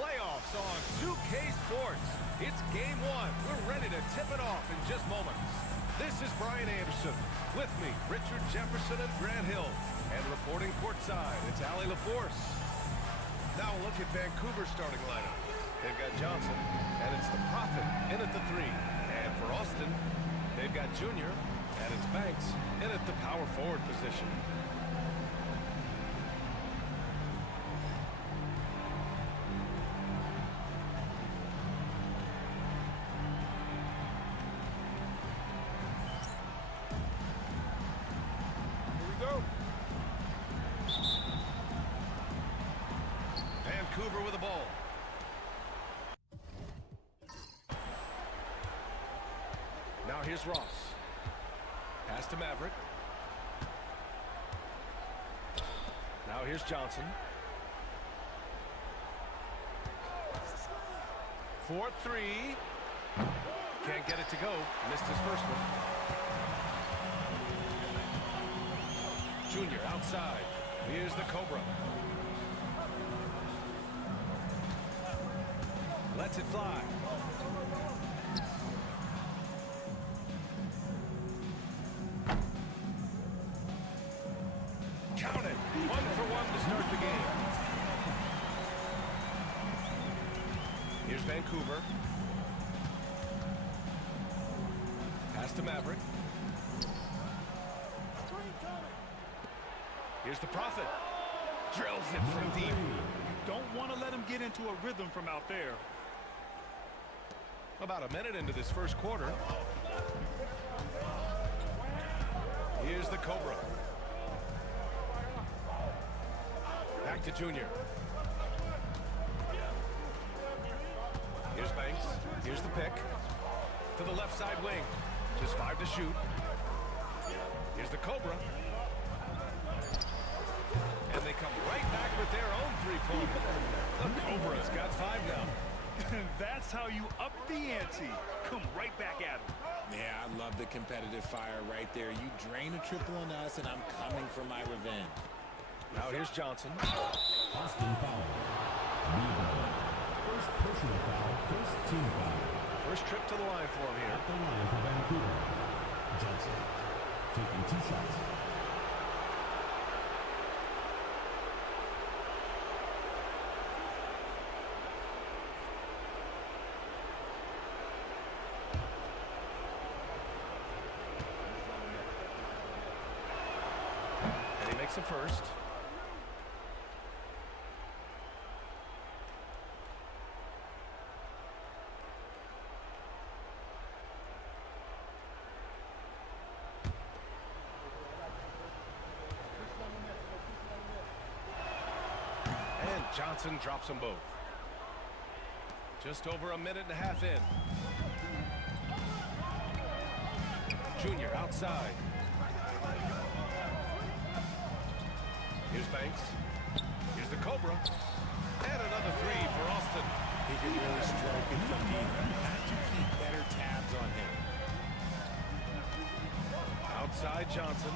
playoffs on 2K Sports. It's game one. We're ready to tip it off in just moments. This is Brian Anderson. With me, Richard Jefferson and Grant Hill. And reporting courtside, it's Allie LaForce. Now a look at Vancouver's starting lineup. They've got Johnson, and it's the Prophet in at the 3. And for Austin, they've got Junior, and it's Banks in at the power forward position. Vancouver with the ball. Now here's Ross. Pass to Maverick. Now here's Johnson. 4-3. Can't get it to go. Missed his first one. Junior outside. Here's the Cobra. Lets it fly. Count it. 1-for-1 to start the game. Here's Vancouver. Pass to Maverick. Here's the Prophet. Drills it from deep. Don't want to let him get into a rhythm from out there. About a minute into this first quarter. Here's the Cobra. Back to Junior. Here's Banks. Here's the pick. To the left side wing. Just 5 to shoot. Here's the Cobra. And they come right back with their own three-pointer. The Cobra's got 5 now. That's how you up the ante. Come right back at him. Yeah, I love the competitive fire right there. You drain a triple on us, and I'm coming for my revenge. Now here's Johnson. Austin foul. First personal foul, first team foul. First trip to the line for him here. At the line for Vancouver. Johnson taking 2 shots. Makes a first. And Johnson drops them both. Just over a minute and a half in. Junior outside. Here's Banks. Here's the Cobra. And another 3 for Austin. He can really stroke it from deep. You have to keep better tabs on him. Outside Johnson.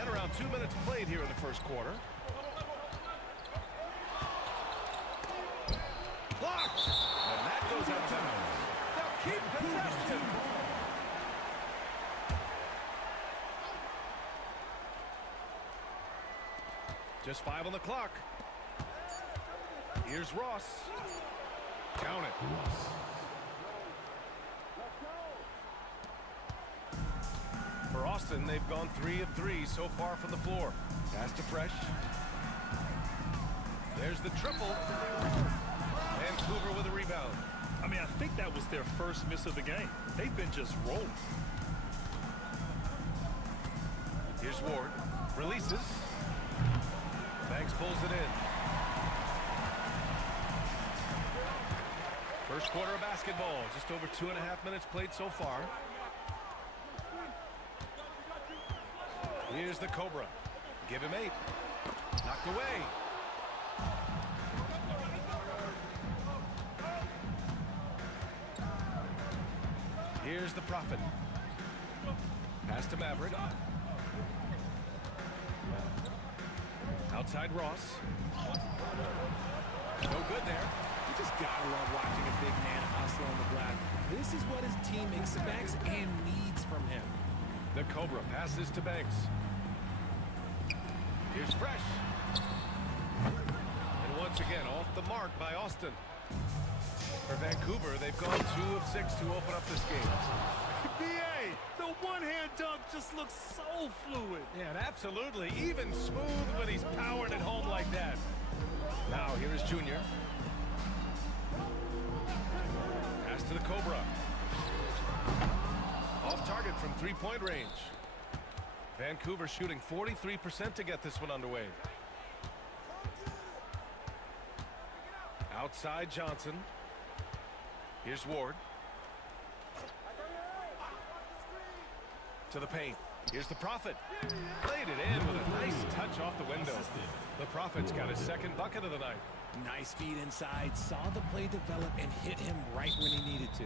And around 2 minutes played here in the first quarter. Blocked! And that goes out of bounds. They'll keep possession. Just 5 on the clock. Here's Ross. Count it. For Austin, they've gone 3 of 3 so far from the floor. Pass to Fresh. There's the triple. Vancouver with a rebound. I mean, I think that was their first miss of the game. They've been just rolling. Here's Ward. Releases. Banks pulls it in. First quarter of basketball. Just over 2.5 minutes played so far. Here's the Cobra. Give him 8. Knocked away. Here's the Prophet. Pass to Maverick. Outside Ross. No good there. You just gotta love watching a big man hustle on the glass. This is what his team expects and needs from him. The Cobra passes to Banks. Here's Fresh. And once again, off the mark by Austin. For Vancouver, they've gone 2 of 6 to open up this game. BA, the one-hand dunk just looks so fluid. Yeah, and absolutely. Even smooth when he's powered it home like that. Now, here is Junior. Pass to the Cobra. Off target from three-point range. Vancouver shooting 43% to get this one underway. Outside Johnson. Here's Ward. To the paint. Here's the Prophet. Played it in with a nice touch off the window. The Prophet's got his second bucket of the night. Nice feed inside, saw the play develop and hit him right when he needed to.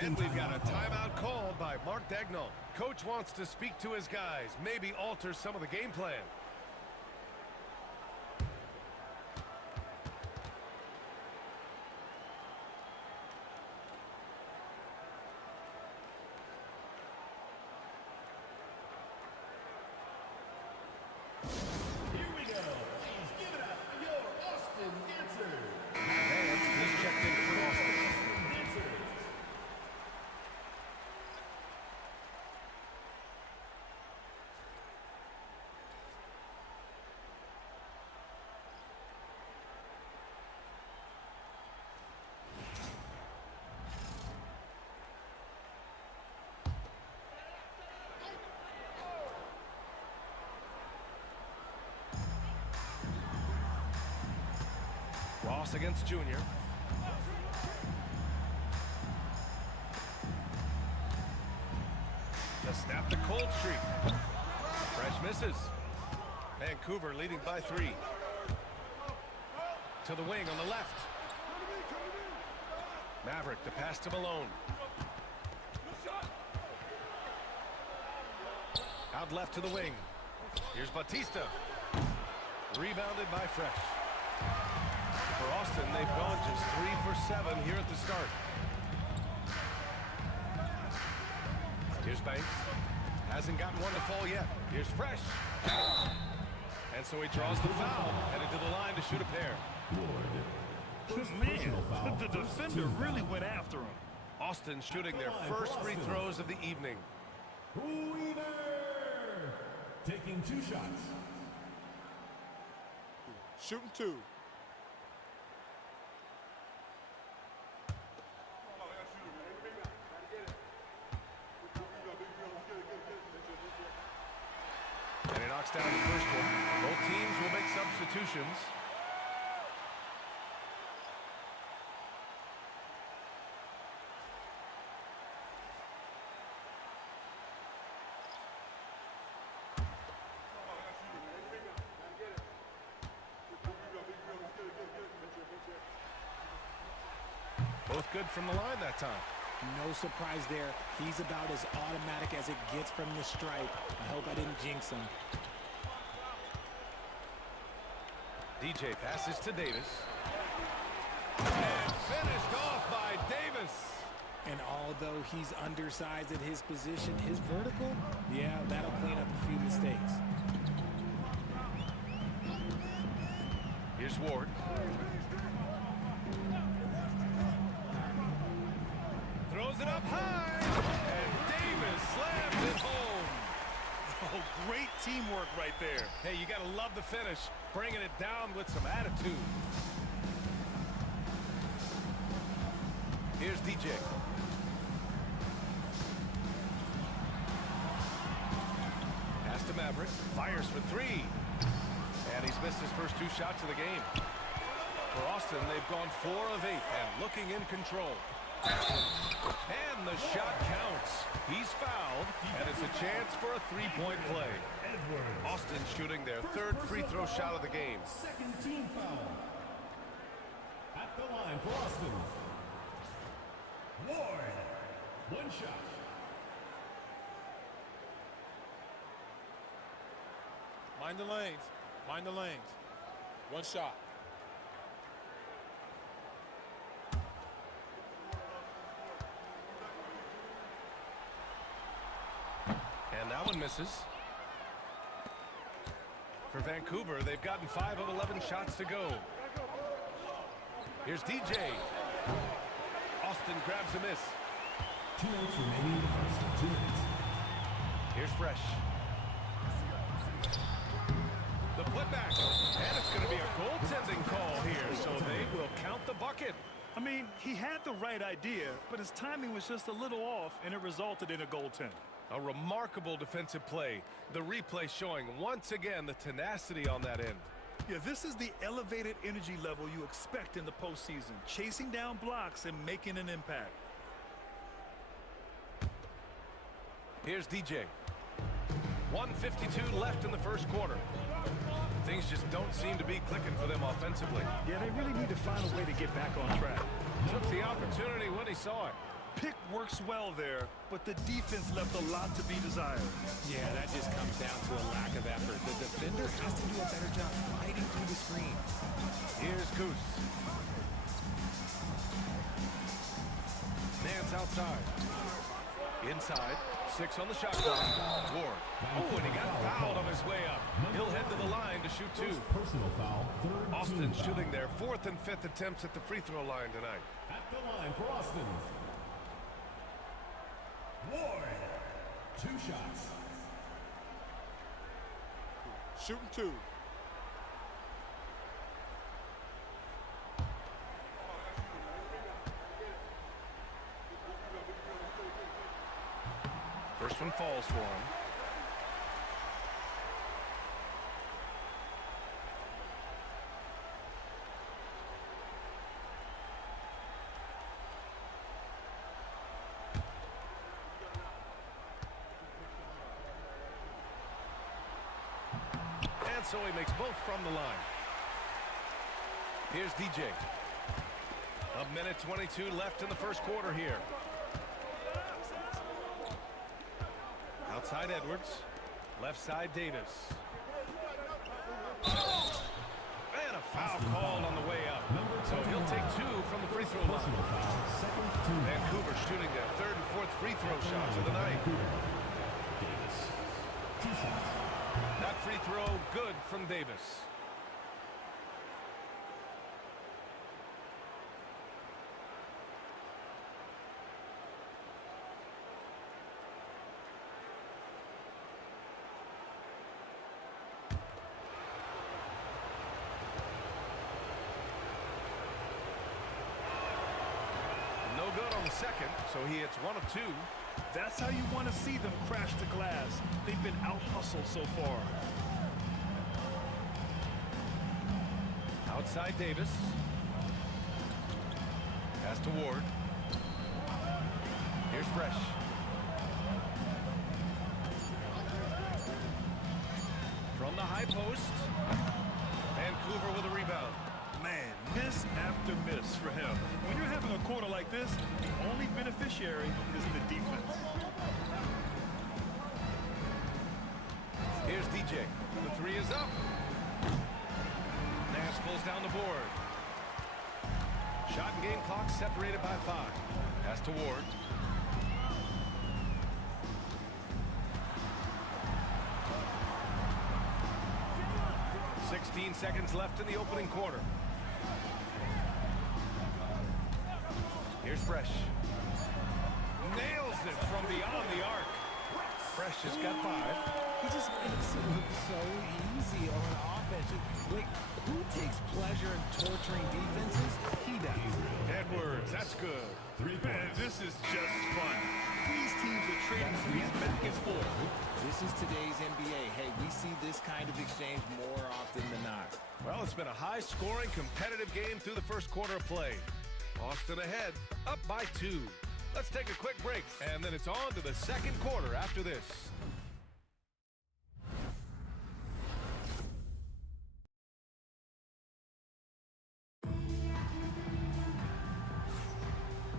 And we've got a timeout called by Mark Dagnall. Coach wants to speak to his guys, maybe alter some of the game plan. Here we go. Please give it up for your Austin dancers. Vance is checked in for Austin. Dancers. Ross against Junior. To snap the cold streak. Fresh misses. Vancouver leading by 3. To the wing on the left. Maverick to pass to Malone. Out left to the wing. Here's Batista. Rebounded by Fresh. For Austin, they've gone just 3 for 7 here at the start. Here's Banks. Hasn't gotten one to fall yet. Here's Fresh. And so he draws the foul. Headed to the line to shoot a pair. Man, the defender really went after him. Austin shooting their first free throws of the evening. Weaver taking 2 shots. Shooting 2. And he knocks down the first one. Both teams will make substitutions. Both good from the line that time. No surprise there. He's about as automatic as it gets from the stripe. I hope I didn't jinx him. DJ passes to Davis. And finished off by Davis. And although he's undersized at his position, his vertical, yeah, that'll clean up a few mistakes. Here's Ward. Throws it up high. And Davis slams it home. Oh, great teamwork right there. Hey, you got to love the finish. Bringing it down with some attitude. Here's DJ. Pass to Maverick. Fires for 3. And he's missed his first 2 shots of the game. For Austin, they've gone 4 of 8 and looking in control. And the shot counts. He's fouled, and it's a chance for a 3-point play. Austin shooting their 3rd free throw shot of the game. Second team foul. At the line for Austin. Ward. 1 shot. Mind the lanes. Mind the lanes. One shot. And that one misses. For Vancouver, they've gotten 5 of 11 shots to go. Here's DJ. Austin grabs a miss. 2 minutes remaining in the first. 2 minutes. Here's Fresh. The putback. And it's going to be a goaltending call here, so they will count the bucket. I mean, he had the right idea, but his timing was just a little off, and it resulted in a goaltend. A remarkable defensive play. The replay showing once again the tenacity on that end. Yeah, this is the elevated energy level you expect in the postseason, chasing down blocks and making an impact. Here's DJ. 1:52 left in the first quarter. Things just don't seem to be clicking for them offensively. Yeah, they really need to find a way to get back on track. Took the opportunity when he saw it. Pick works well there, but the defense left a lot to be desired. Yeah, that just comes down to a lack of effort. The defender has to do a better job fighting through the screen. Here's Goose. Nance outside. Inside. 6 on the shot clock. Ward. Oh, and he got fouled on his way up. He'll head to the line to shoot 2. Personal foul. Third Austin team shooting foul. their 4th and 5th attempts at the free throw line tonight. At the line for Austin. Ward. 2 shots. Shooting 2. First one falls for him. And so he makes both from the line. Here's DJ. 1:22 left in the first quarter here. Outside Edwards. Left side Davis. And a foul called on the way up. So he'll take 2 from the free throw line. Vancouver shooting their 3rd and 4th free throw shots of the night. Davis. 2 shots. That free throw good from Davis. No good on the second, so he hits 1 of 2. That's how you want to see them crash the glass. They've been out-hustled so far. Outside Davis. Pass to Ward. Here's Fresh. From the high post. Vancouver with a rebound. Man, miss after miss for him. When you're having a quarter like this, the only beneficiary is the defense. Here's DJ. The 3 is up. Nash pulls down the board. Shot and game clock separated by 5. Pass to Ward. "16 seconds left in the opening quarter. Here's Fresh. Nails it from beyond the arc. Fresh has got 5. He just makes it look so easy on offense. Like, who takes pleasure in torturing defenses? He does. Edwards, that's good. 3 Man, points. this is just fun. These teams are trading threes back and forth. This is today's NBA. Hey, we see this kind of exchange more often than not. Well, it's been a high-scoring, competitive game through the first quarter of play. Austin ahead, up by 2. Let's take a quick break, and then it's on to the second quarter after this.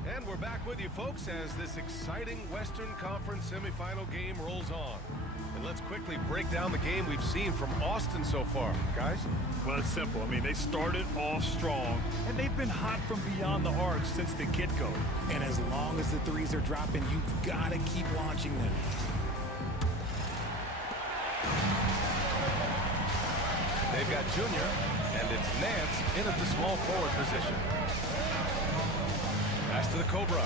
And we're back Back with you, folks, as this exciting Western Conference semifinal game rolls on. And let's quickly break down the game we've seen from Austin so far. Guys? Well, it's simple. I mean, they started off strong, and they've been hot from beyond the arc since the get-go. And as long as the threes are dropping, you've got to keep launching them. They've got Junior, and it's Nance in at the small forward position. Pass to the Cobra.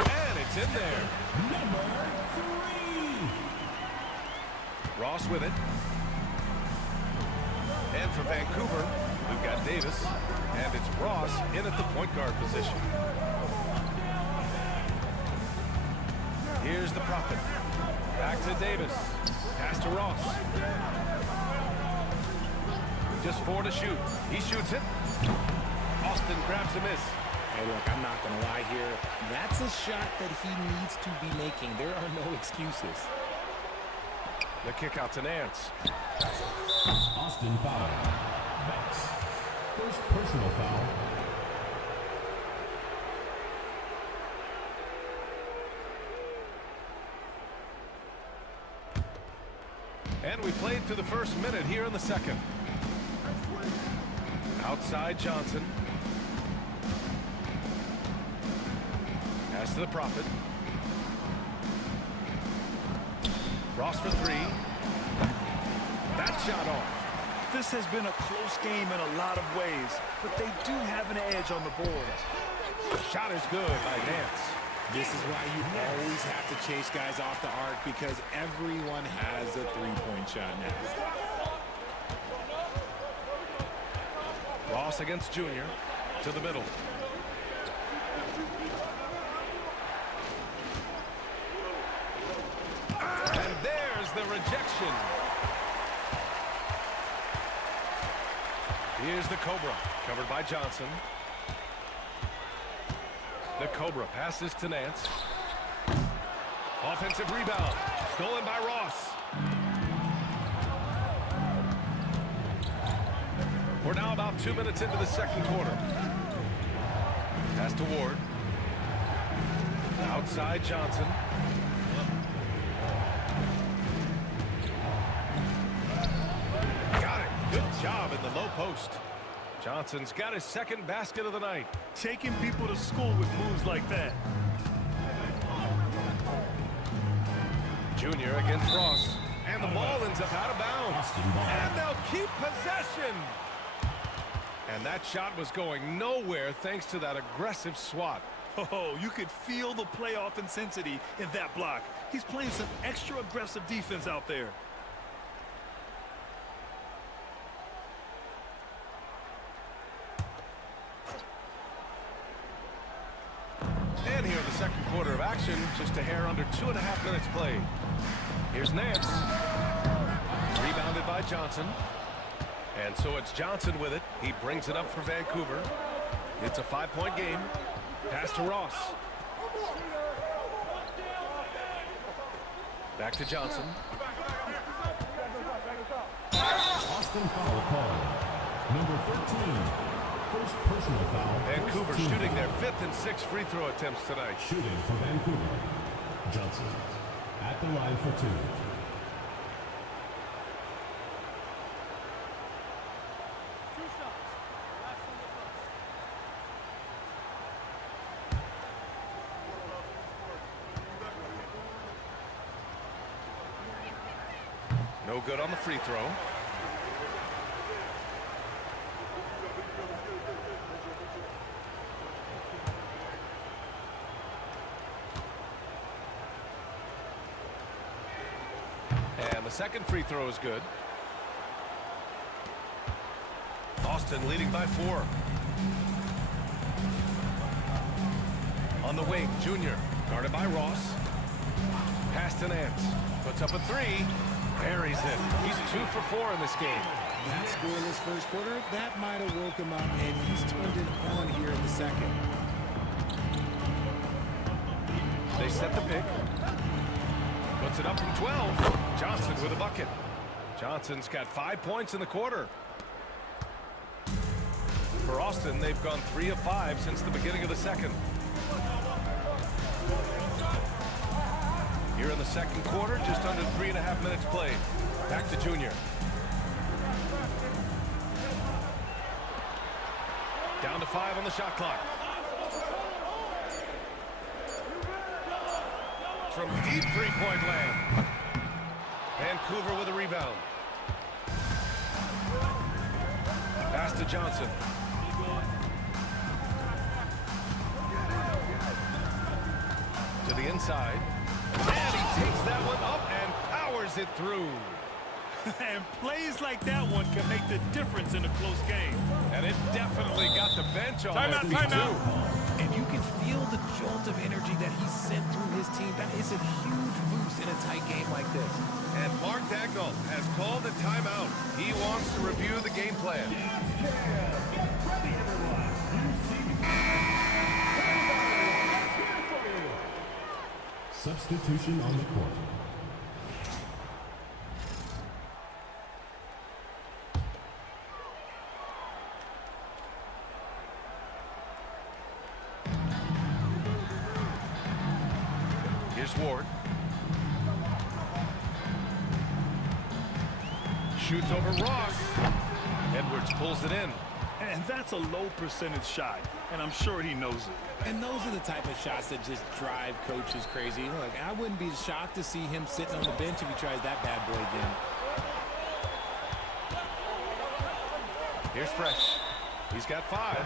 And it's in there. Number 3. Ross with it. And for Vancouver, we've got Davis, and it's Ross in at the point guard position. Here's the Prophet. Back to Davis. Pass to Ross. Just 4 to shoot. He shoots it. Austin grabs a miss. Hey, look, I'm not going to lie here. That's a shot that he needs to be making. There are no excuses. The kick out to Nance. Austin foul. Banks. First personal foul. And we played through the first minute here in the second. Outside Johnson. Pass to the Prophet. Ross for 3. That shot off. This has been a close game in a lot of ways, but they do have an edge on the boards. Shot is good by Nance. This is why you always have to chase guys off the arc, because everyone has a three-point shot now. Ross against Junior. To the middle. And there's the rejection. Here's the Cobra, covered by Johnson. The Cobra passes to Nance. Offensive rebound, stolen by Ross. We're now about 2 minutes into the second quarter. Pass to Ward. Outside Johnson. Got it. Good job in the low post. Johnson's got his second basket of the night. Taking people to school with moves like that. Junior against Ross. And the ball ends up out of bounds. And they'll keep possession. And that shot was going nowhere thanks to that aggressive swat. Oh, you could feel the playoff intensity in that block. He's playing some extra aggressive defense out there. And here in the second quarter of action, just a hair under 2.5 minutes played. Here's Nance. Rebounded by Johnson. And so it's Johnson with it. He brings it up for Vancouver. It's a 5-point game. Pass to Ross. Back to Johnson. Austin foul called. Number 13. First personal foul. Vancouver shooting their 5th and 6th free throw attempts tonight. Shooting for Vancouver. Johnson at the line for 2. No good on the free throw. And the second free throw is good. Austin leading by 4. On the wing, Junior, guarded by Ross. Pass to Nance. Puts up a 3. Buries it. He's 2 for 4 in this game. That scoreless first quarter, that might have woke him up, and he's turned it on here in the second. They set the pick. Puts it up from 12. Johnson with a bucket. Johnson's got 5 points in the quarter. For Austin, they've gone 3 of 5 since the beginning of the second. Here in the second quarter, just under 3.5 minutes played. Back to Junior. Down to 5 on the shot clock. From deep three-point land. Vancouver with a rebound. Pass to Johnson. To the inside. And he takes that one up and powers it through. And plays like that one can make the difference in a close game. And it definitely got the bench on Timeout, their feet, timeout. too. And you can feel the jolt of energy that he sent through his team. That is a huge boost in a tight game like this. And Mark Dagnall has called a timeout. He wants to review the game plan. Substitution on the court. Here's Ward. Shoots over Ross. Edwards pulls it in. And that's a low percentage shot, and I'm sure he knows it. And those are the type of shots that just drive coaches crazy. Look, I wouldn't be shocked to see him sitting on the bench if he tries that bad boy again. Here's Fresh. He's got 5.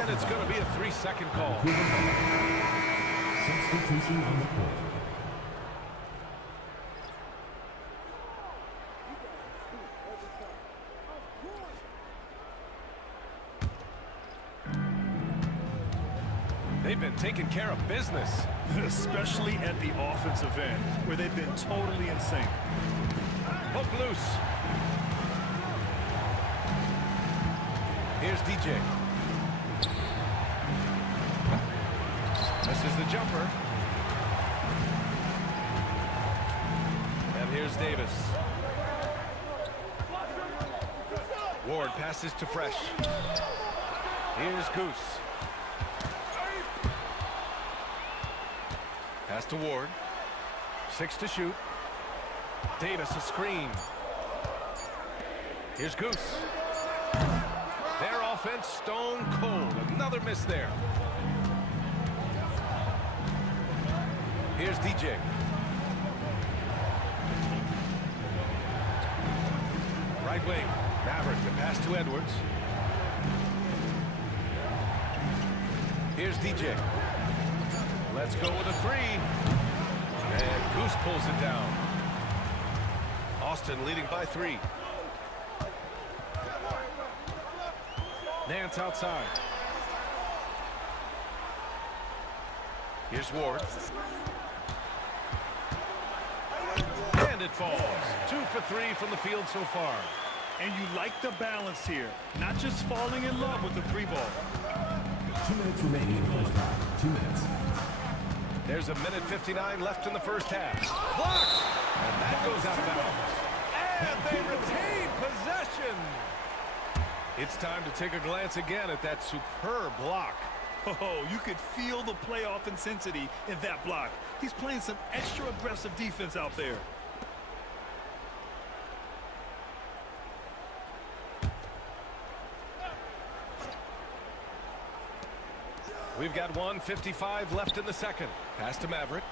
And it's going to be a 3-second call. Substitution on the court. They've been taking care of business. Especially at the offensive end, where they've been totally in sync. Poke loose. Here's DJ. This is the jumper. And here's Davis. Ward passes to Fresh. Here's Goose. Pass to Ward. 6 to shoot. Davis a screen. Here's Goose. Their offense stone cold. Another miss there. Here's DJ. Right wing. Maverick, the pass to Edwards. Here's DJ. Let's go with a 3. And Goose pulls it down. Austin leading by 3. Nance outside. Here's Ward. And it falls. 2 for 3 from the field so far. And you like the balance here. Not just falling in love with the 3 ball. 2 minutes remaining in the first half. 2 minutes. There's a minute 59 left in the first half. Blocked! And that goes out of bounds. And they retain possession. It's time to take a glance again at that superb block. Oh, you could feel the playoff intensity in that block. He's playing some extra aggressive defense out there. We've got 1:55 left in the second. Pass to Maverick.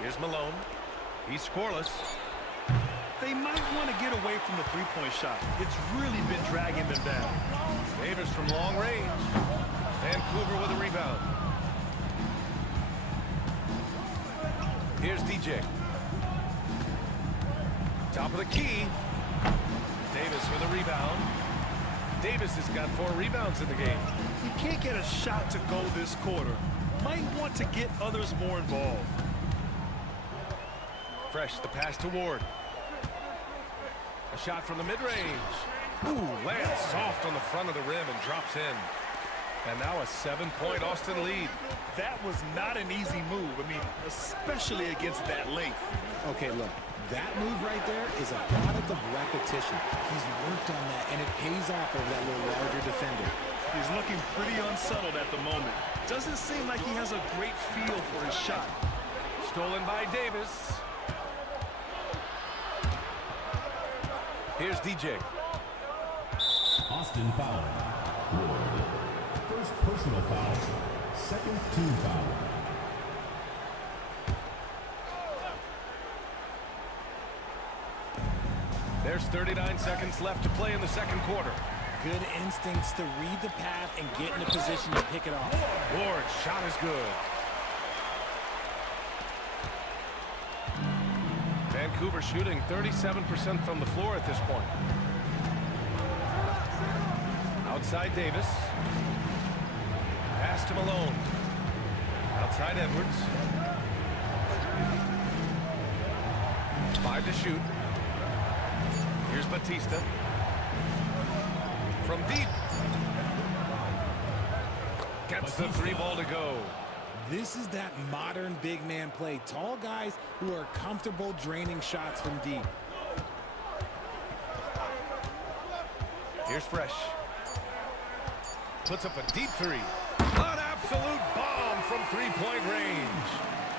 Here's Malone. He's scoreless. They might want to get away from the 3-point shot. It's really been dragging them down. Davis from long range. Vancouver with a rebound. Here's DJ. Top of the key. Davis with a rebound. Davis has got 4 rebounds in the game. He can't get a shot to go this quarter. Might want to get others more involved. Fresh, the pass to Ward. A shot from the mid-range. Ooh, lands soft on the front of the rim and drops in. And now a 7-point Austin lead. That was not an easy move. I mean, especially against that length. Okay, look, that move right there is a product of repetition. He's worked on that, and it pays off over that little larger defender. He's looking pretty unsettled at the moment. Doesn't seem like he has a great feel for his shot. Stolen by Davis. Here's DJ. Austin foul. Ward. First personal foul. Second team foul. There's 39 seconds left to play in the second quarter. Good instincts to read the path and get in a position to pick it off. Ward's shot is good. Vancouver shooting 37% from the floor at this point. Outside Davis. Pass to Malone. Outside Edwards. 5 to shoot. Here's Batista. From deep. Gets the 3 ball to go. This is that modern big man play. Tall guys who are comfortable draining shots from deep. Here's Fresh. Puts up a deep 3. An absolute bomb from 3-point range.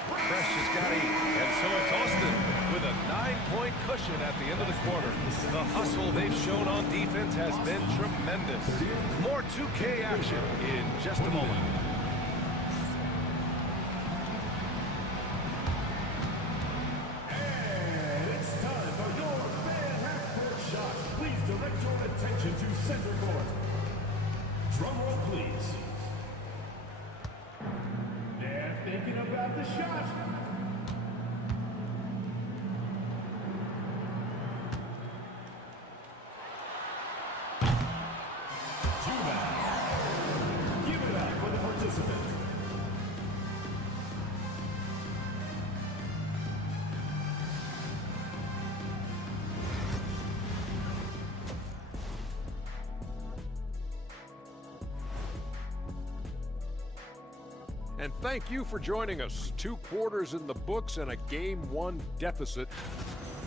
Fresh has got 8. And so it's Austin with a 9-point cushion at the end of the quarter. The hustle they've shown on defense has been tremendous. More 2K action in just a moment. It's time for your fan half-court shot. Please direct your attention to center court. Drum roll, please. They're thinking about the shot. Give it up for the participant. And thank you for joining us. 2 quarters in the books and a Game 1 deficit.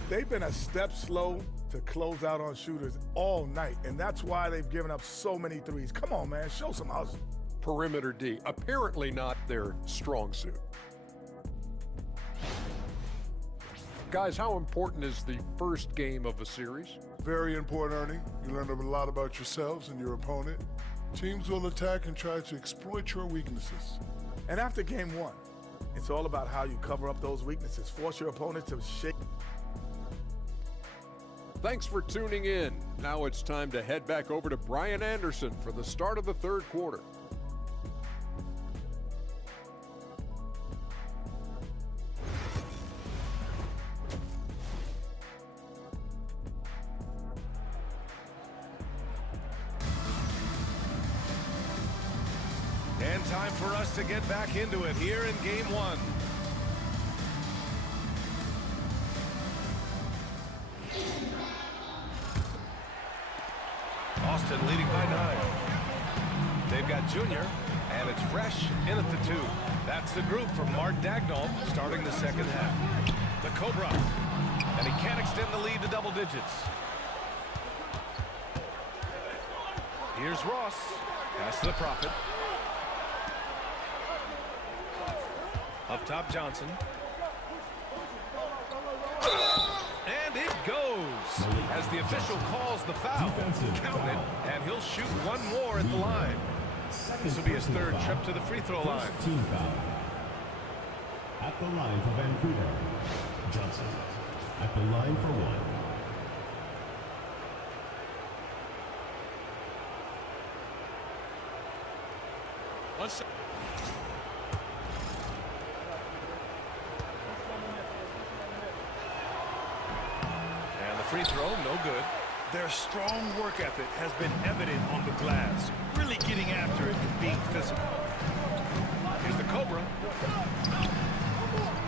They've been a step slow to close out on shooters all night, and that's why they've given up so many threes. Come on, man, show some hustle. Perimeter D, apparently not their strong suit. Guys, how important is the first game of a series? Very important, Ernie. You learn a lot about yourselves and your opponent. Teams will attack and try to exploit your weaknesses. And after game 1, it's all about how you cover up those weaknesses. Force your opponent to shake. Thanks for tuning in. Now it's time to head back over to Brian Anderson for the start of the third quarter. And time for us to get back into it here in game 1. Austin leading by 9. They've got Junior, and it's Fresh in at the 2. That's the group from Mark Dagnall starting the second half. The Cobra, and he can't extend the lead to double digits. Here's Ross. Pass to the Prophet. Up top, Johnson. And it goes as the official calls the foul. Count it, and he'll shoot one more at the line. This will be his third trip to the free throw line. Team foul. At the line for Vancouver. Johnson. At the line for 1. One shot. And the free throw, no good. Their strong work ethic has been evident on the glass, really getting after it and being physical. Here's the Cobra.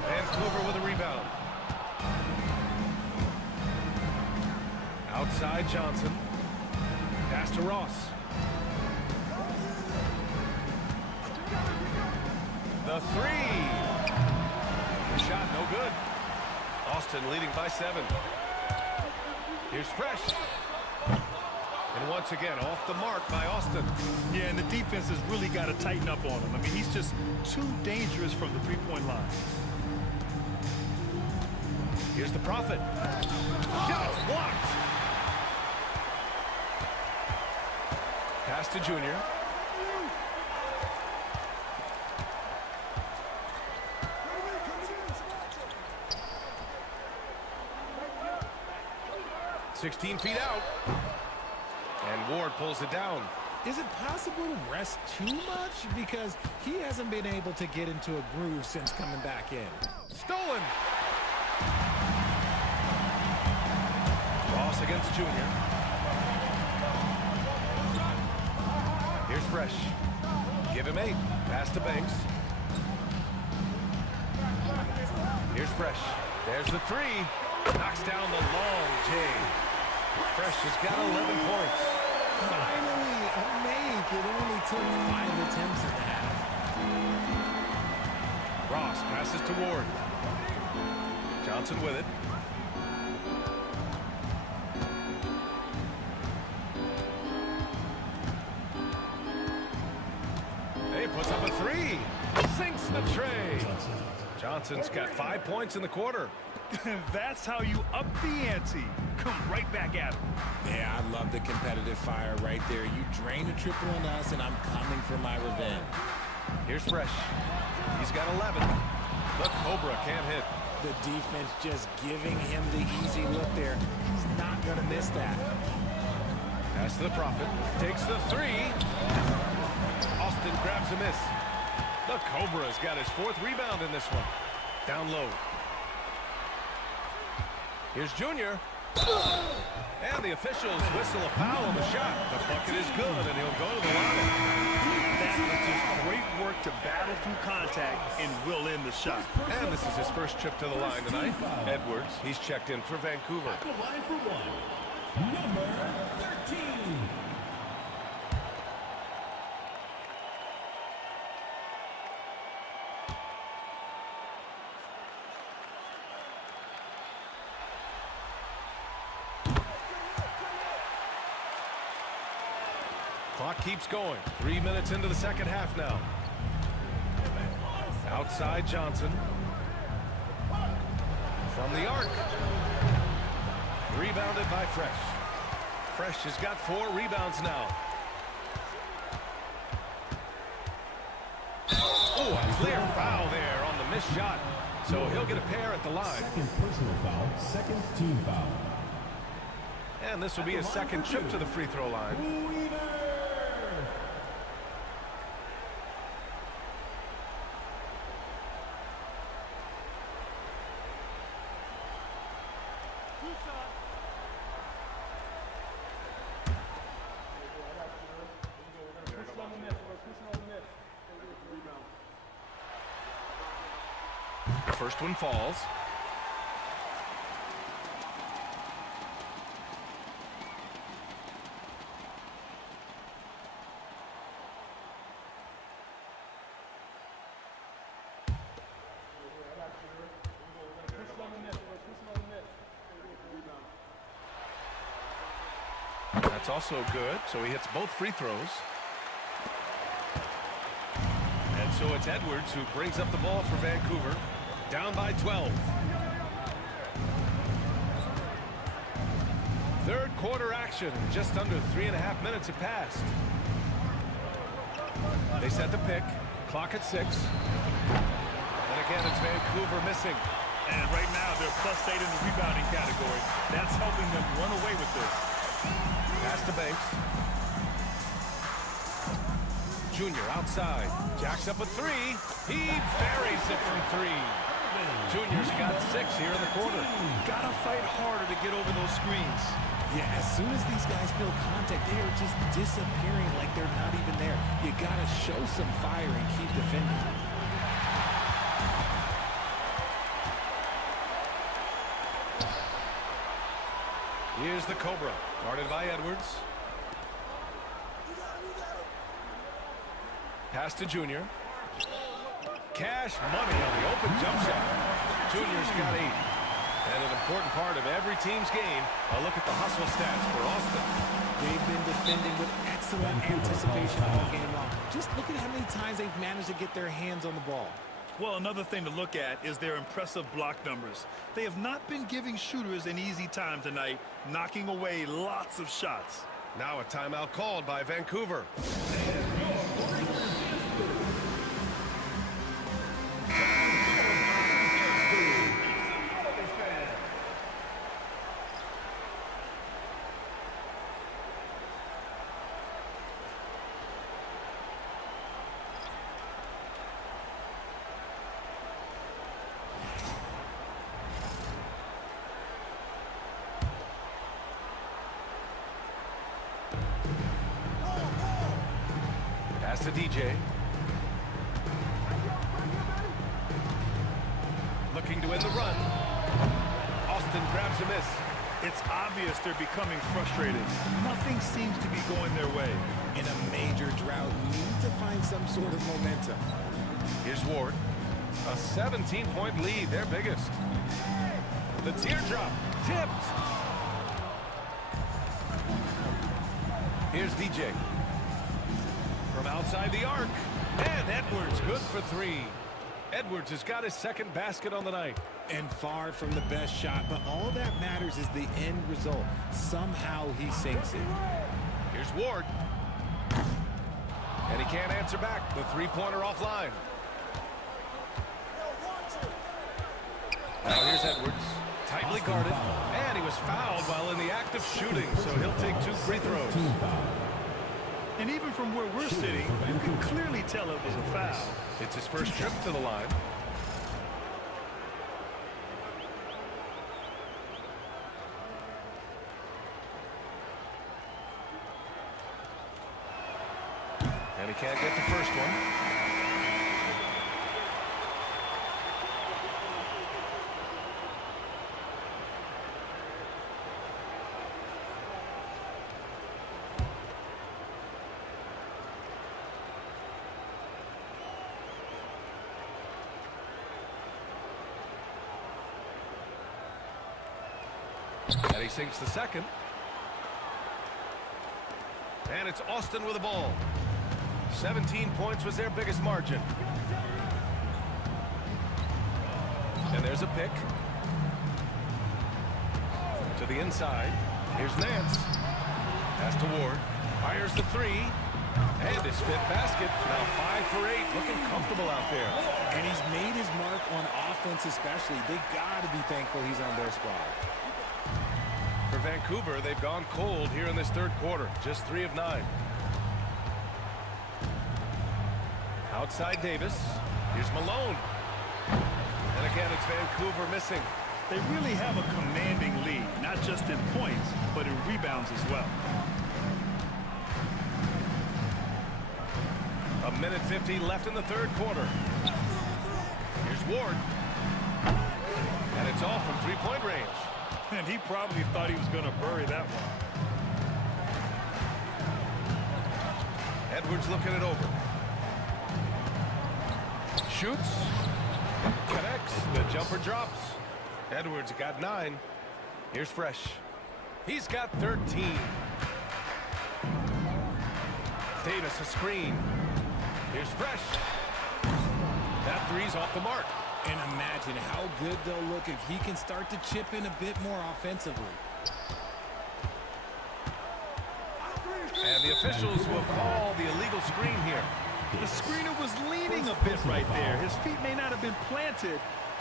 Vancouver with a rebound. Outside Johnson. Pass to Ross. The three. The shot no good. Austin leading by 7. Here's Fresh. And once again, off the mark by Austin. Yeah, and the defense has really got to tighten up on him. I mean, he's just too dangerous from the three-point line. Here's the Prophet. Shot blocked. Pass to Junior. "16 feet out." And Ward pulls it down. Is it possible to rest too much? Because he hasn't been able to get into a groove since coming back in. Stolen. Ross against Junior. Here's Fresh. Give him 8. Pass to Banks. Here's Fresh. There's the 3. Knocks down the long J. Fresh has got 11 points. Finally, a make. It only took 5 attempts at the half. Ross passes to Ward. Johnson with it. He puts up a 3. Sinks the tray. Johnson's got 5 points in the quarter. That's how you up the ante. Come right back at him. Yeah, I love the competitive fire right there. You drain a triple on us, and I'm coming for my revenge. Here's Fresh. He's got 11. The Cobra can't hit. The defense just giving him the easy look there. He's not going to miss that. Pass to the Prophet. Takes the 3. Austin grabs a miss. The Cobra's got his 4th rebound in this one. Down low. Here's Junior. And the officials whistle a foul on the shot. The bucket is good, and he'll go to the line. That was just great work to battle through contact and will end the shot. And this is his first trip to the line tonight. Edwards, he's checked in for Vancouver. The line for 1. Number 13. Clock keeps going. 3 minutes into the second half now. Outside Johnson. From the arc. Rebounded by Fresh. Fresh has got 4 rebounds now. Oh, a clear foul there on the missed shot. So he'll get a pair at the line. Second personal foul, second team foul. And this will be his second trip to the free throw line. The first one falls. That's also good, so he hits both free throws. And so it's Edwards who brings up the ball for Vancouver. Down by 12. Third quarter action. Just under 3.5 minutes have passed. They set the pick. Clock at 6. And again, it's Vancouver missing. And right now, they're +8 in the rebounding category. That's helping them run away with this. Pass to Banks. Junior outside. Jacks up a 3. He buries it from 3. Junior's got 6 here in the quarter. Gotta fight harder to get over those screens. Yeah, as soon as these guys feel contact, they are just disappearing like they're not even there. You gotta show some fire and keep defending. Here's the Cobra, guarded by Edwards. Pass to Junior. cash money on the open jump shot. Junior's got 8. And an important part of every team's game, a look at the hustle stats for Austin. They've been defending with excellent anticipation all game long. Just look at how many times they've managed to get their hands on the ball. Well, another thing to look at is their impressive block numbers. They have not been giving shooters an easy time tonight, knocking away lots of shots. Now a timeout called by Vancouver. Pass to DJ. Looking to win the run. Austin grabs a miss. It's obvious they're becoming frustrated. Nothing seems to be going their way. In a major drought, need to find some sort of momentum. Here's Ward. A 17-point lead, their biggest. The teardrop, tipped. Here's DJ. From outside the arc. And Edwards good for 3. Edwards has got his second basket on the night. And far from the best shot, but all that matters is the end result. Somehow he sinks it. Here's Ward. And he can't answer back. The three-pointer offline. Now here's Edwards. Tightly guarded. And he was fouled while in the act of shooting, so he'll take 2 free throws. And even from where we're sitting, you can clearly tell it was a foul. It's his first trip to the line. And he can't get the first one. And he sinks the second. And it's Austin with the ball. 17 points was their biggest margin. And there's a pick. To the inside. Here's Nance. Pass to Ward. Fires the 3. And his 5th basket. Now 5 for 8. Looking comfortable out there. And he's made his mark on offense especially. They got to be thankful he's on their squad. For Vancouver, they've gone cold here in this third quarter. Just 3 of 9. Outside Davis. Here's Malone. And again, it's Vancouver missing. They really have a commanding lead, not just in points, but in rebounds as well. A minute 50 left in the third quarter. Here's Ward. And it's off from three-point range. And he probably thought he was going to bury that one. Edwards looking it over. Shoots. Connects. The jumper drops. Edwards got 9. Here's Fresh. He's got 13. Davis a screen. Here's Fresh. That 3's off the mark. And imagine how good they'll look if he can start to chip in a bit more offensively. And the officials will call the illegal screen here. The screener was leaning a bit right there. His feet may not have been planted.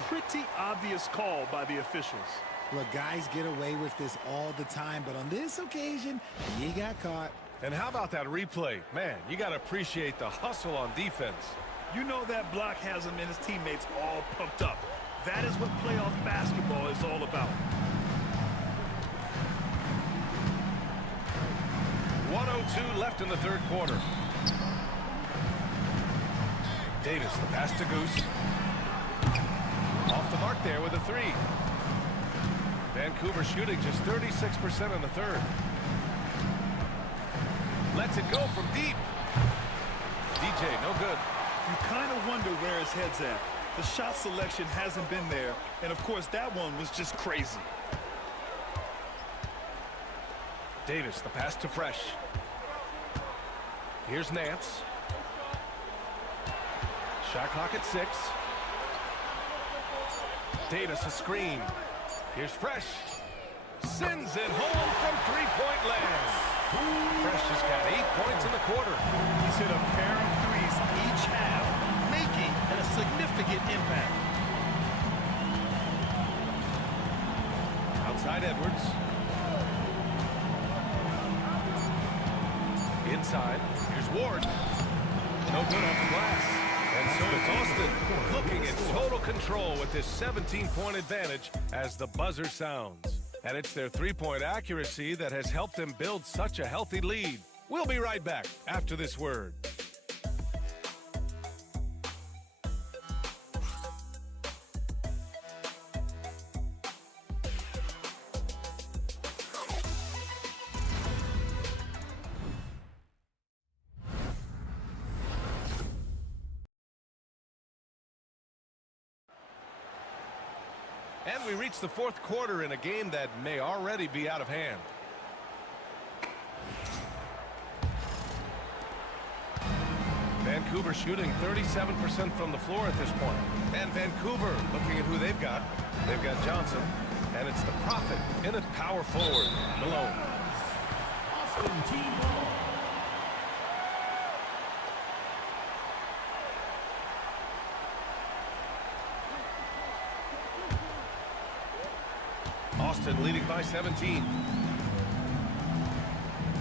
Pretty obvious call by the officials. Look, guys get away with this all the time, but on this occasion, he got caught. And how about that replay? Man, you got to appreciate the hustle on defense. You know that block has him and his teammates all pumped up. That is what playoff basketball is all about. 1:02 left in the third quarter. Davis, the pass to Goose. Off the mark there with a 3. Vancouver shooting just 36% in the third. Lets it go from deep. DJ, no good. You kind of wonder where his head's at. The shot selection hasn't been there, and of course that one was just crazy. Davis, the pass to Fresh. Here's Nance. Shot clock at 6. Davis, a screen. Here's Fresh. Sends it home from three-point land. Fresh has got 8 points in the quarter. He's hit a pair of threes each half, making a significant impact. Outside Edwards. Inside. Here's Ward. No good off the glass. And so it's Austin looking in total control with this 17-point advantage as the buzzer sounds. And it's their three-point accuracy that has helped them build such a healthy lead. We'll be right back after this word. And we reach the fourth quarter in a game that may already be out of hand. Vancouver shooting 37% from the floor at this point. And Vancouver looking at who they've got. They've got Johnson, and it's the Prophet in at power forward, Malone. Austin team ball. Austin leading by 17.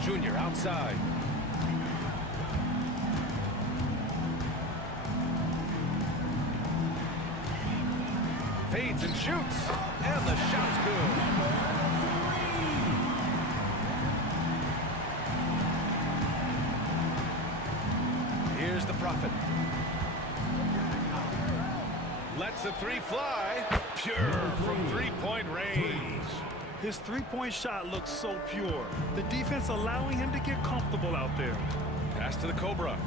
Junior outside. Fades and shoots. And the shot's good. Here's the Prophet. Lets the three fly. Pure from three-point range. His three-point shot looks so pure. The defense allowing him to get comfortable out there. Pass to the Cobra.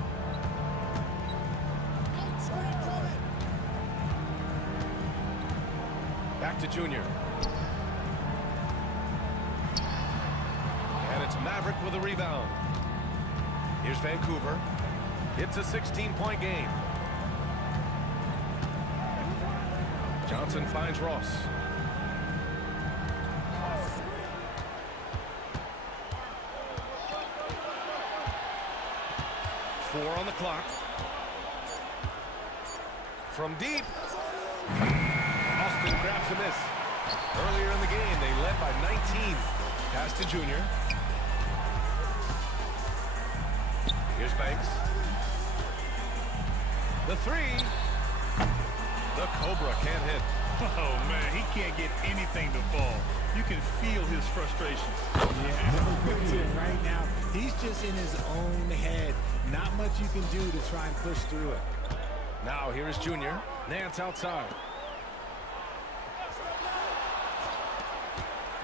Back to Junior. And it's Maverick with a rebound. Here's Vancouver. It's a 16-point game. Johnson finds Ross. Four on the clock. From deep. Austin grabs a miss. Earlier in the game, they led by 19. Pass to Junior. Here's Banks. The three. The Cobra can't hit. Oh, man, he can't get anything to fall. You can feel his frustration. Yeah, right now, he's just in his own head. Not much you can do to try and push through it. Now here is Junior. Nance outside.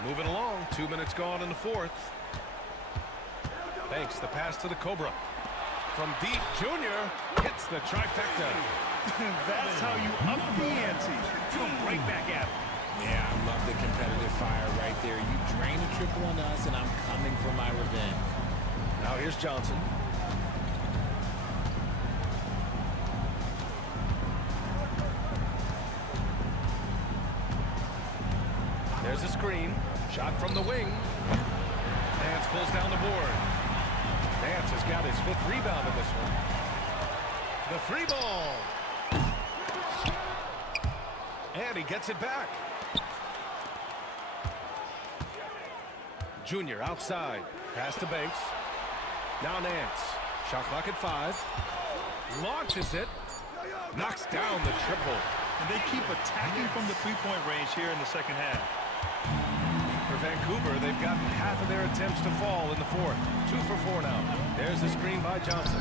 Moving along. 2 minutes gone in the fourth. Banks the pass to the Cobra. From deep, Junior hits the trifecta. That's how you up the ante. Come right back at him. Yeah, I love the competitive fire right there. You drain a triple on us, and I'm coming for my revenge. Now here's Johnson. There's a screen. Shot from the wing. Nance pulls down the board. Nance has got his 5th rebound in this one. The free ball. And he gets it back. Junior outside. Pass to Banks. Now Nance. Shot clock at 5. Launches it. Knocks down the triple. And they keep attacking from the three-point range here in the second half. For Vancouver, they've gotten half of their attempts to fall in the fourth. 2 for 4 now. There's the screen by Johnson.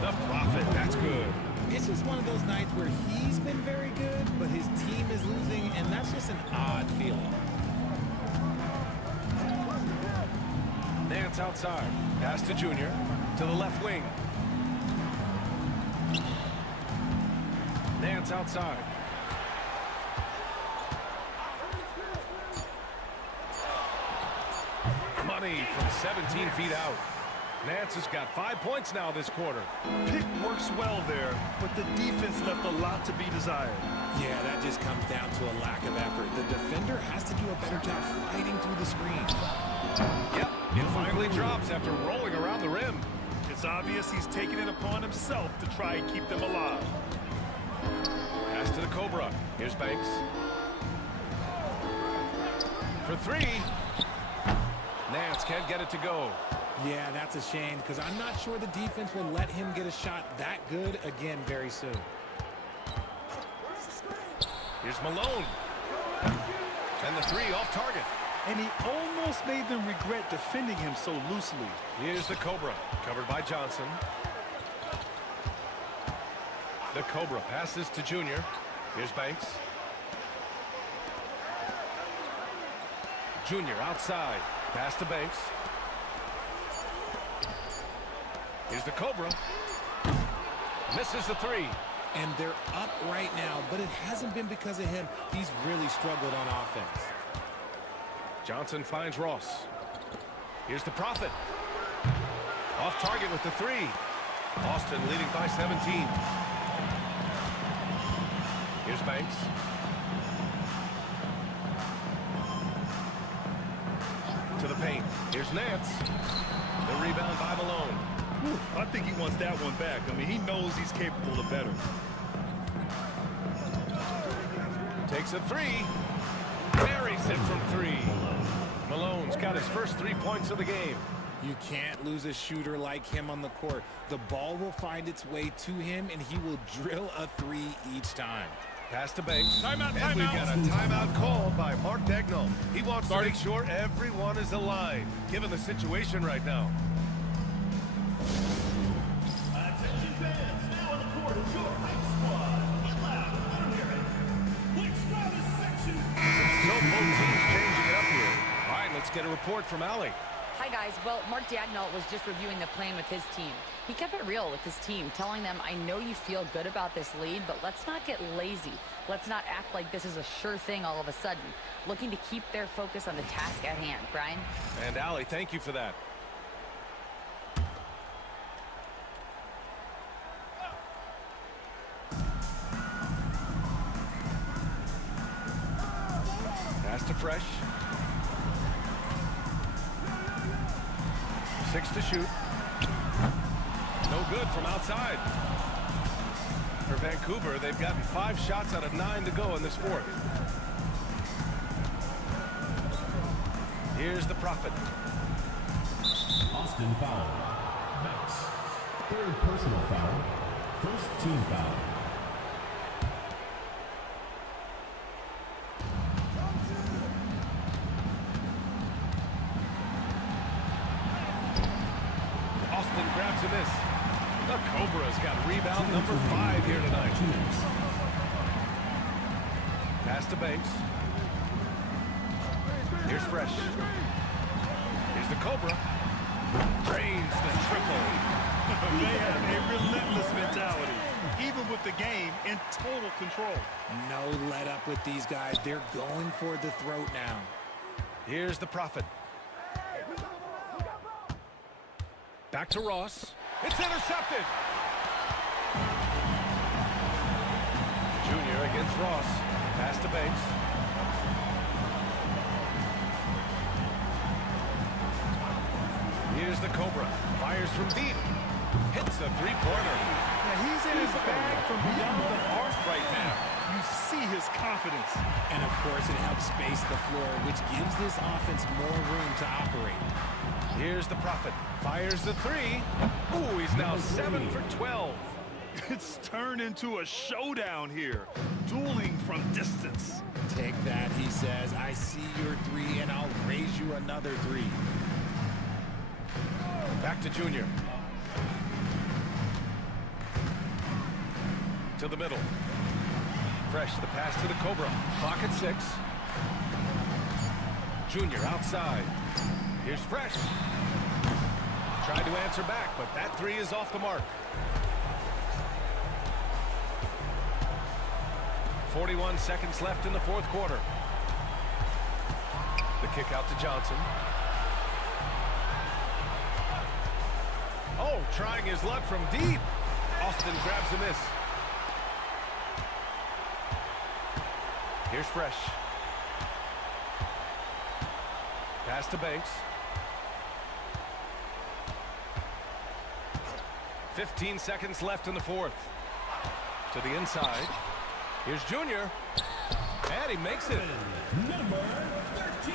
The Prophet. That's good. It's just one of those nights where he's been very good, but his team is losing, and that's just an odd feeling. Nance outside. Pass to Junior. To the left wing. Nance outside. Money from 17 feet out. Nance has got 5 points now this quarter. Pick works well there, but the defense left a lot to be desired. Yeah, that just comes down to a lack of effort. The defender has to do a better job fighting through the screen. Yep, it finally drops after rolling around the rim. It's obvious he's taking it upon himself to try and keep them alive. Pass to the Cobra. Here's Banks. For three. Nance can't get it to go. Yeah, that's a shame because I'm not sure the defense will let him get a shot that good again very soon. Here's Malone. And the three off target. And he almost made them regret defending him so loosely. Here's the Cobra, covered by Johnson. The Cobra passes to Junior. Here's Banks. Junior outside. Pass to Banks. Here's the Cobra. Misses the three. And they're up right now, but it hasn't been because of him. He's really struggled on offense. Johnson finds Ross. Here's the Prophet. Off target with the three. Austin leading by 17. Here's Banks. To the paint. Here's Nance. The rebound by Malone. Whew, I think he wants that one back. I mean, he knows he's capable of better. Takes a three. Buries it from three. Malone's got his first 3 points of the game. You can't lose a shooter like him on the court. The ball will find its way to him, and he will drill a three each time. Pass to Banks. Timeout, and we timeout. got a timeout called by Mark Dagnall. He wants to make sure everyone is aligned, given the situation right now. Attention fans, now on the court is your hype squad. Get loud, I don't hear it. Which squad is section? So both teams changing it up here. All right, let's get a report from Allie. Hi, guys. Well, Mark Dagnall was just reviewing the plan with his team. He kept it real with his team, telling them, I know you feel good about this lead, but let's not get lazy. Let's not act like this is a sure thing all of a sudden. Looking to keep their focus on the task at hand. Brian? And Allie, thank you for that. Pass to Fresh. 6 to shoot. No good from outside. For Vancouver, they've gotten 5 shots out of 9 to go in this fourth. Here's the Prophet. Austin foul. Banks. Third personal foul. First team foul. Austin grabs a miss. The Cobra's got rebound number 5 here tonight. Pass to Banks. Here's Fresh. Here's the Cobra. Drains the triple. They have a relentless mentality, even with the game in total control. No let up with these guys. They're going for the throat now. Here's the Prophet. Back to Ross. It's intercepted. Junior against Ross. Pass to Banks. Here's the Cobra. Fires from deep. Hits a three-pointer. Now, he's in his bag from beyond the arc right now. You see his confidence. And, of course, it helps space the floor, which gives this offense more room to operate. Here's the Prophet. Fires the three. Ooh, he's now 7 for 12. It's turned into a showdown here. Dueling from distance. Take that, he says. I see your three, and I'll raise you another three. Back to Junior. To the middle. Fresh, the pass to the Cobra. Clock at 6. Junior outside. Here's Fresh. Tried to answer back, but that three is off the mark. 41 seconds left in the fourth quarter. The kick out to Johnson. Oh, trying his luck from deep. Austin grabs a miss. Here's Fresh. Pass to Banks. 15 seconds left in the fourth. To the inside. Here's Junior. And he makes it. Number 13.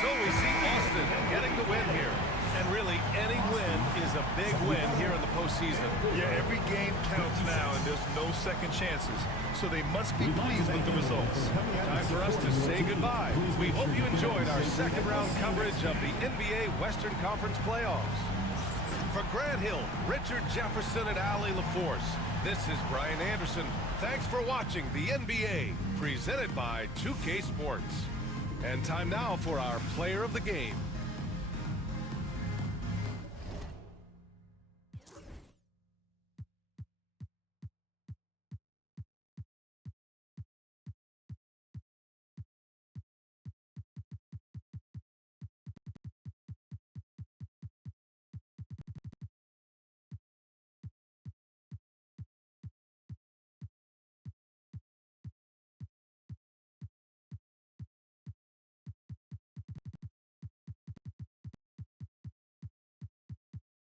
So we see Austin getting the win here. And really, any win is a big win here in the postseason. Yeah, every game counts now, and there's no second chances. So they must be pleased with the results. Time for us to say goodbye. We hope you enjoyed our second round coverage of the NBA Western Conference playoffs. For Grant Hill, Richard Jefferson, and Allie LaForce, this is Brian Anderson. Thanks for watching the NBA, presented by 2K Sports. And time now for our player of the game.